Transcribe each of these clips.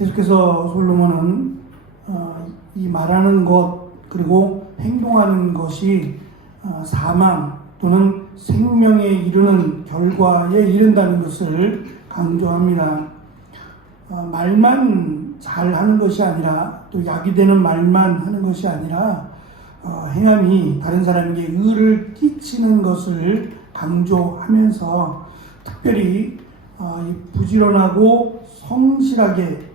계속해서 솔로몬은 이 말하는 것 그리고 행동하는 것이 사망 또는 생명에 이르는 결과에 이른다는 것을 강조합니다. 말만 잘하는 것이 아니라 또 약이 되는 말만 하는 것이 아니라 행함이 다른 사람에게 의를 끼치는 것을 강조하면서 특별히 부지런하고 성실하게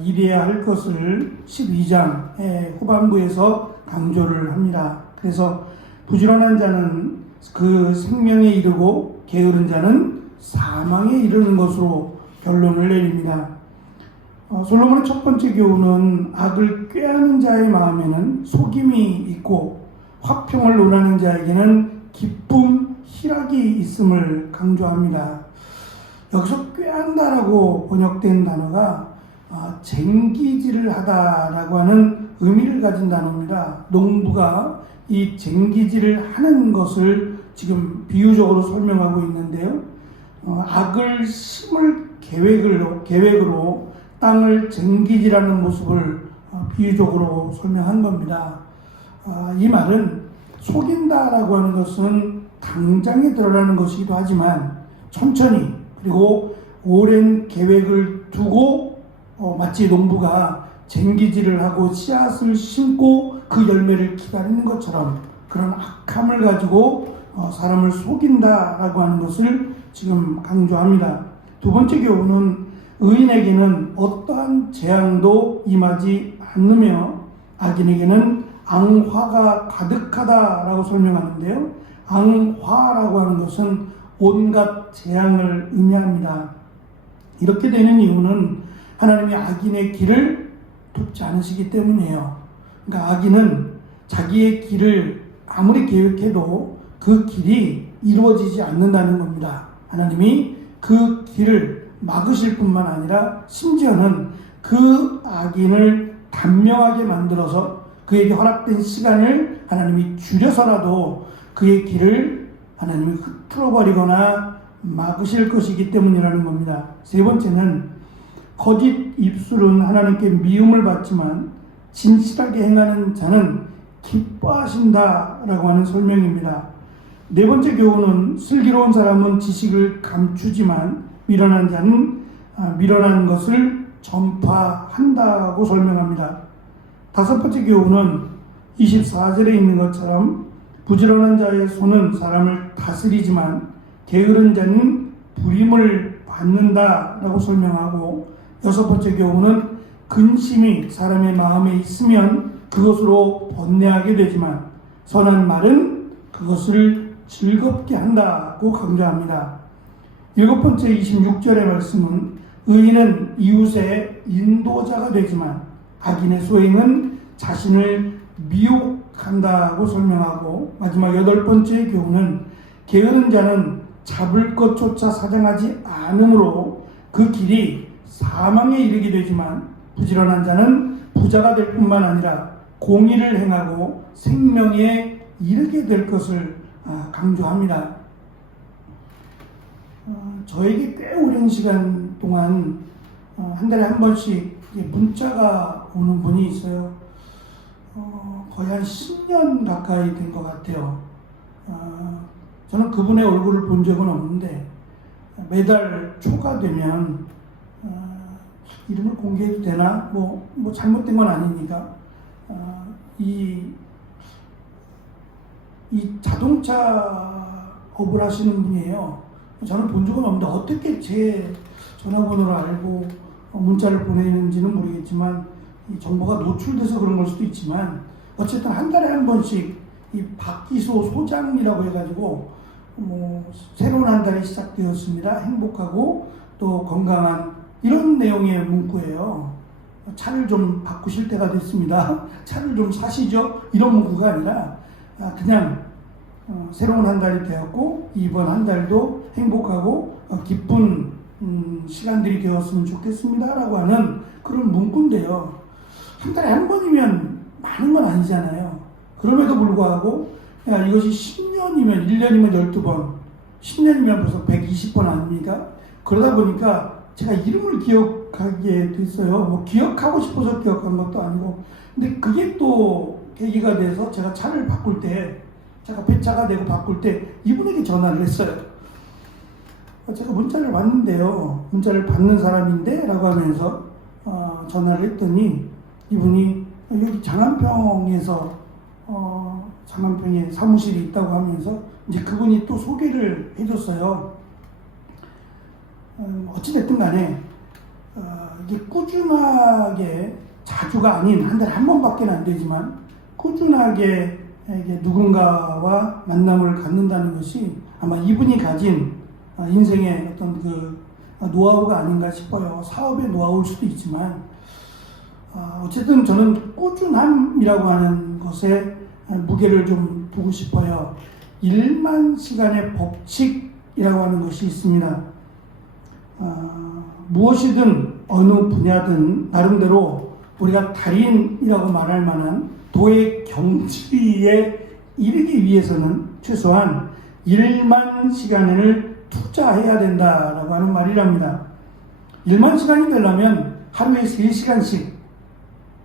일해야 할 것을 12장의 후반부에서 강조를 합니다. 그래서 부지런한 자는 그 생명에 이르고 게으른 자는 사망에 이르는 것으로 결론을 내립니다. 솔로몬의 첫 번째 교훈은 악을 꾀하는 자의 마음에는 속임이 있고 화평을 논하는 자에게는 기쁨, 희락이 있음을 강조합니다. 여기서 꾀한다라고 번역된 단어가 쟁기질을 하다라고 하는 의미를 가진 단어입니다. 농부가 이 쟁기질을 하는 것을 지금 비유적으로 설명하고 있는데요. 악을 심을 계획으로 땅을 쟁기질하는 모습을 비유적으로 설명한 겁니다. 이 말은 속인다라고 하는 것은 당장에 드러나는 것이기도 하지만 천천히 그리고 오랜 계획을 두고 마치 농부가 쟁기질을 하고 씨앗을 심고 그 열매를 기다리는 것처럼 그런 악함을 가지고 사람을 속인다라고 하는 것을 지금 강조합니다. 두 번째 교훈은 의인에게는 어떠한 재앙도 임하지 않으며 악인에게는 앙화가 가득하다라고 설명하는데요. 앙화라고 하는 것은 온갖 재앙을 의미합니다. 이렇게 되는 이유는 하나님이 악인의 길을 돕지 않으시기 때문이에요. 그러니까 악인은 자기의 길을 아무리 계획해도 그 길이 이루어지지 않는다는 겁니다. 하나님이 그 길을 막으실 뿐만 아니라 심지어는 그 악인을 단명하게 만들어서 그에게 허락된 시간을 하나님이 줄여서라도 그의 길을 하나님이 흐트러버리거나 막으실 것이기 때문이라는 겁니다. 세 번째는 거짓 입술은 하나님께 미움을 받지만 진실하게 행하는 자는 기뻐하신다라고 하는 설명입니다. 네 번째 교훈은 슬기로운 사람은 지식을 감추지만 미련한 자는 미련한 것을 전파한다고 설명합니다. 다섯 번째 교훈은 24절에 있는 것처럼 부지런한 자의 손은 사람을 다스리지만 게으른 자는 부림을 받는다라고 설명하고 여섯 번째 교훈은 근심이 사람의 마음에 있으면 그것으로 번뇌하게 되지만 선한 말은 그것을 즐겁게 한다고 강조합니다. 일곱 번째 26절의 말씀은 의인은 이웃의 인도자가 되지만 악인의 소행은 자신을 미혹한다고 설명하고 마지막 여덟 번째 교훈은 게으른 자는 잡을 것조차 사정하지 않으므로 그 길이 사망에 이르게 되지만 부지런한 자는 부자가 될 뿐만 아니라 공의를 행하고 생명에 이르게 될 것을 강조합니다. 저에게 꽤 오랜 시간 동안 한 달에 한 번씩 문자가 오는 분이 있어요. 거의 한 10년 가까이 된 것 같아요. 저는 그분의 얼굴을 본 적은 없는데 매달 초가 되면 이름을 공개해도 되나? 뭐 잘못된 건 아니니까 이 자동차 업을 하시는 분이에요. 저는 본 적은 없는데 어떻게 제 전화번호를 알고 문자를 보내는지는 모르겠지만 이 정보가 노출돼서 그런 걸 수도 있지만 어쨌든 한 달에 한 번씩 이 박기소 소장이라고 해가지고 새로운 한 달이 시작되었습니다. 행복하고 또 건강한 이런 내용의 문구예요. 차를 좀 바꾸실 때가 됐습니다. 차를 좀 사시죠? 이런 문구가 아니라 그냥 새로운 한 달이 되었고 이번 한 달도 행복하고 기쁜 시간들이 되었으면 좋겠습니다 라고 하는 그런 문구인데요. 한 달에 한 번이면 많은 건 아니잖아요. 그럼에도 불구하고 이것이 10년이면 1년이면 12번 10년이면 벌써 120번 아닙니까? 그러다 보니까 제가 이름을 기억할 기억하게 됐어요. 뭐 기억하고 싶어서 기억한 것도 아니고, 근데 그게 또 계기가 돼서 제가 차를 바꿀 때, 제가 폐차가 되고 바꿀 때 이분에게 전화를 했어요. 제가 문자를 왔는데요, 문자를 받는 사람인데 라고 하면서 전화를 했더니 이분이 여기 장안평에서 장안평에 사무실이 있다고 하면서 이제 그분이 또 소개를 해줬어요. 어찌됐든 간에 이게 꾸준하게, 자주가 아닌 한 달에 한 번밖에 안 되지만 꾸준하게 이게 누군가와 만남을 갖는다는 것이 아마 이분이 가진 인생의 어떤 그 노하우가 아닌가 싶어요. 사업의 노하우일 수도 있지만 어쨌든 저는 꾸준함이라고 하는 것에 무게를 좀 두고 싶어요. 1만 시간의 법칙이라고 하는 것이 있습니다. 무엇이든 어느 분야든 나름대로 우리가 달인이라고 말할 만한 도의 경지에 이르기 위해서는 최소한 1만 시간을 투자해야 된다라고 하는 말이랍니다. 1만 시간이 되려면 하루에 3시간씩,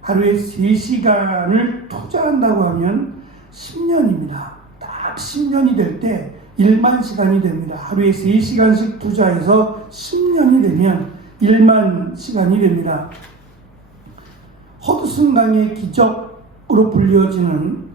하루에 3시간을 투자한다고 하면 10년입니다. 딱 10년이 될 때 1만 시간이 됩니다. 하루에 3시간씩 투자해서 10년이 되면 1만 시간이 됩니다. 허드슨 강의 기적으로 불려지는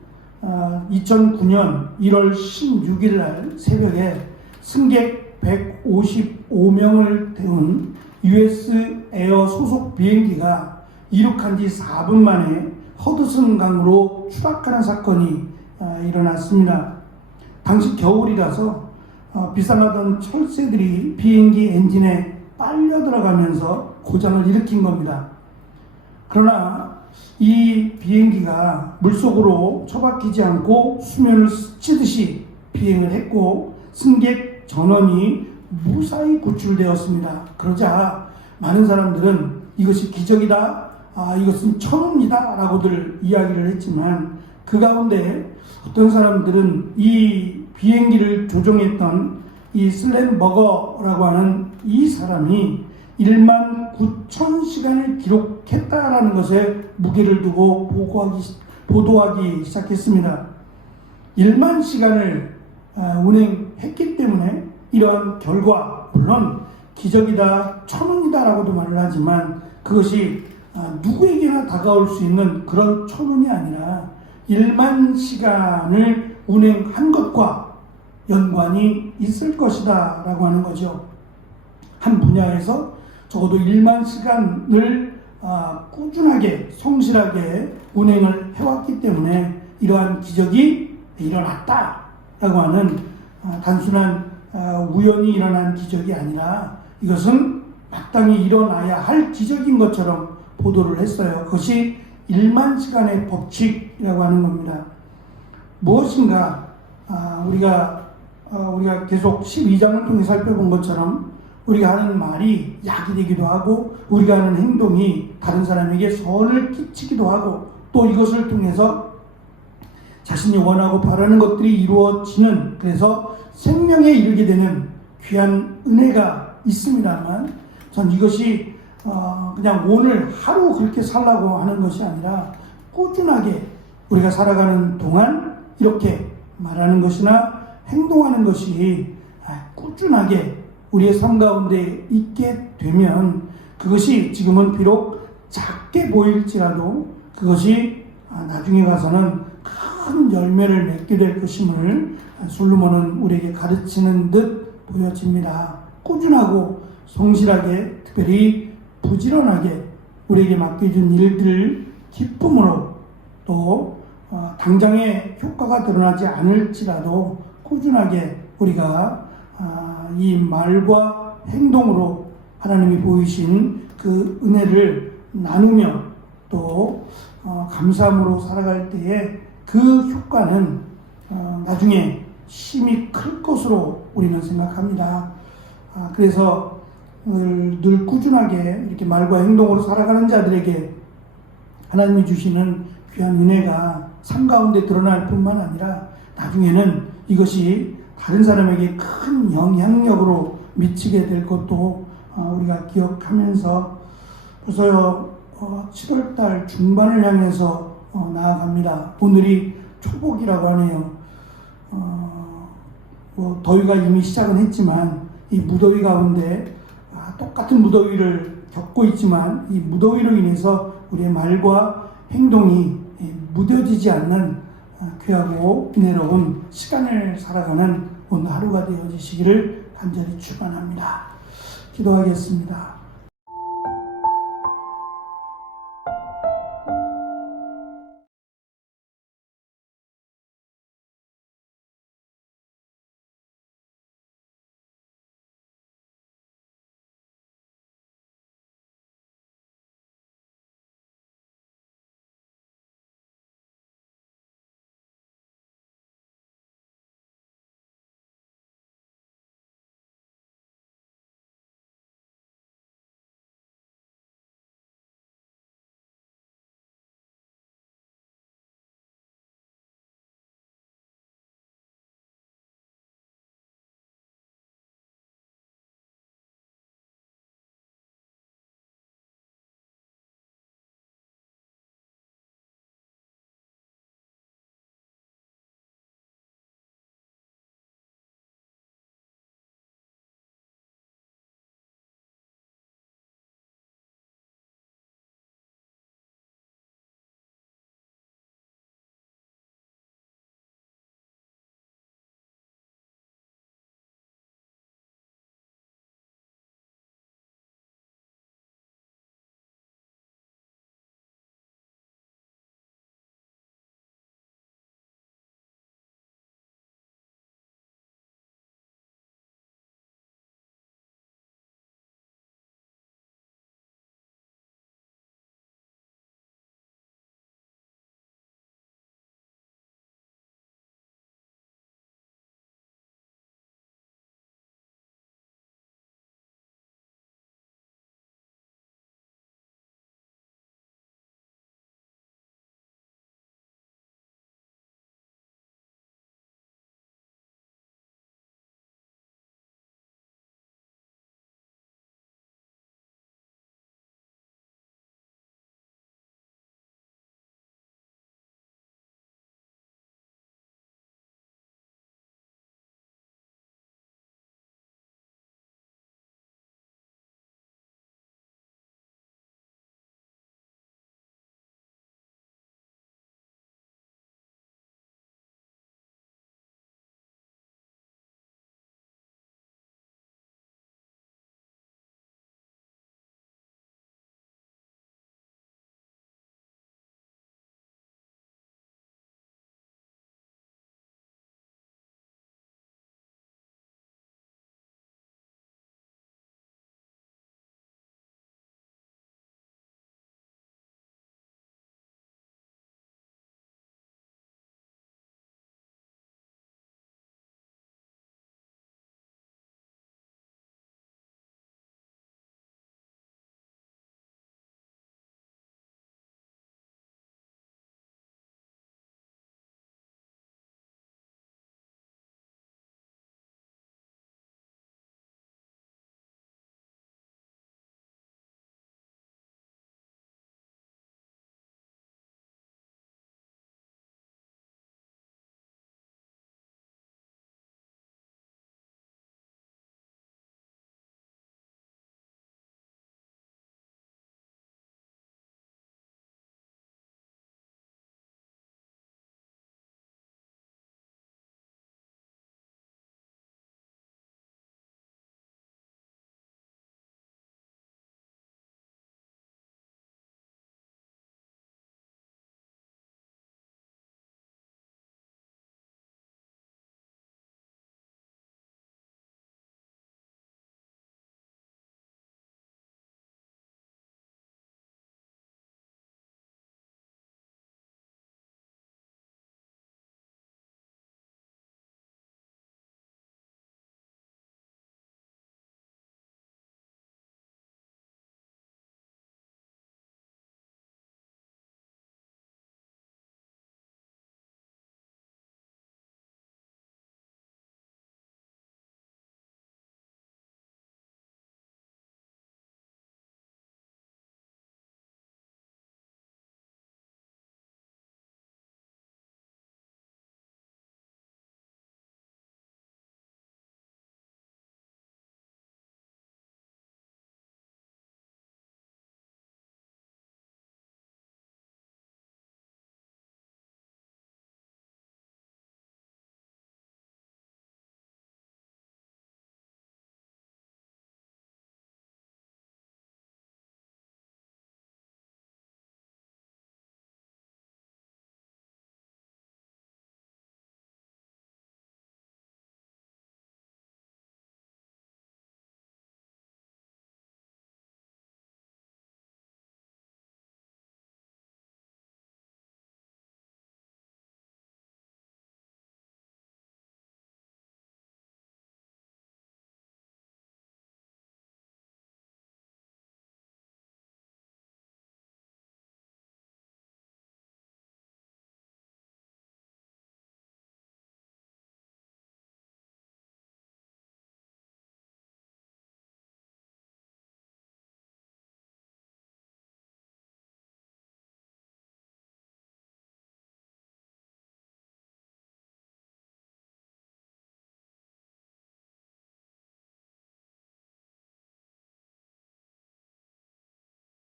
2009년 1월 16일 날 새벽에 승객 155명을 태운 US 에어 소속 비행기가 이륙한 지 4분 만에 허드슨 강으로 추락하는 사건이 일어났습니다. 당시 겨울이라서 비상하던 철새들이 비행기 엔진에 빨려 들어가면서 고장을 일으킨 겁니다. 그러나 이 비행기가 물속으로 처박히지 않고 수면을 스치듯이 비행을 했고 승객 전원이 무사히 구출되었습니다. 그러자 많은 사람들은 이것이 기적이다, 이것은 천운이다 라고들 이야기를 했지만 그 가운데 어떤 사람들은 이 비행기를 조종했던 이 슬램버거라고 하는 이 사람이 1만 9천 시간을 기록했다라는 것에 무게를 두고 보도하기 시작했습니다. 1만 시간을 운행했기 때문에 이러한 결과, 물론 기적이다, 천운이다라고도 말을 하지만 그것이 누구에게나 다가올 수 있는 그런 천운이 아니라 1만 시간을 운행한 것과 연관이 있을 것이다 라고 하는 거죠. 한 분야에서 적어도 1만 시간을 꾸준하게 성실하게 운행을 해왔기 때문에 이러한 기적이 일어났다 라고 하는 단순한 우연히 일어난 기적이 아니라 이것은 마땅히 일어나야 할 기적인 것처럼 보도를 했어요. 그것이 1만 시간의 법칙이라고 하는 겁니다. 무엇인가 우리가 계속 12장을 통해 살펴본 것처럼 우리가 하는 말이 약이 되기도 하고 우리가 하는 행동이 다른 사람에게 선을 끼치기도 하고 또 이것을 통해서 자신이 원하고 바라는 것들이 이루어지는, 그래서 생명에 이르게 되는 귀한 은혜가 있습니다만 전 이것이 그냥 오늘 하루 그렇게 살라고 하는 것이 아니라 꾸준하게 우리가 살아가는 동안 이렇게 말하는 것이나 행동하는 것이 꾸준하게 우리의 삶 가운데 있게 되면 그것이 지금은 비록 작게 보일지라도 그것이 나중에 가서는 큰 열매를 맺게 될 것임을 솔로몬은 우리에게 가르치는 듯 보여집니다. 꾸준하고 성실하게, 특별히 부지런하게 우리에게 맡겨준 일들을 기쁨으로 또 당장의 효과가 드러나지 않을지라도 꾸준하게 우리가 이 말과 행동으로 하나님이 보이신 그 은혜를 나누며 또 감사함으로 살아갈 때에 그 효과는 나중에 힘이 클 것으로 우리는 생각합니다. 그래서 늘 꾸준하게 이렇게 말과 행동으로 살아가는 자들에게 하나님이 주시는 귀한 은혜가 삶 가운데 드러날 뿐만 아니라 나중에는 이것이 다른 사람에게 큰 영향력으로 미치게 될 것도 우리가 기억하면서 벌써 7월달 중반을 향해서 나아갑니다. 오늘이 초복이라고 하네요. 더위가 이미 시작은 했지만 이 무더위 가운데 똑같은 무더위를 겪고 있지만 이 무더위로 인해서 우리의 말과 행동이 무뎌지지 않는 귀하고 은혜로운 시간을 살아가는 오늘 하루가 되어지시기를 간절히 축원합니다. 기도하겠습니다.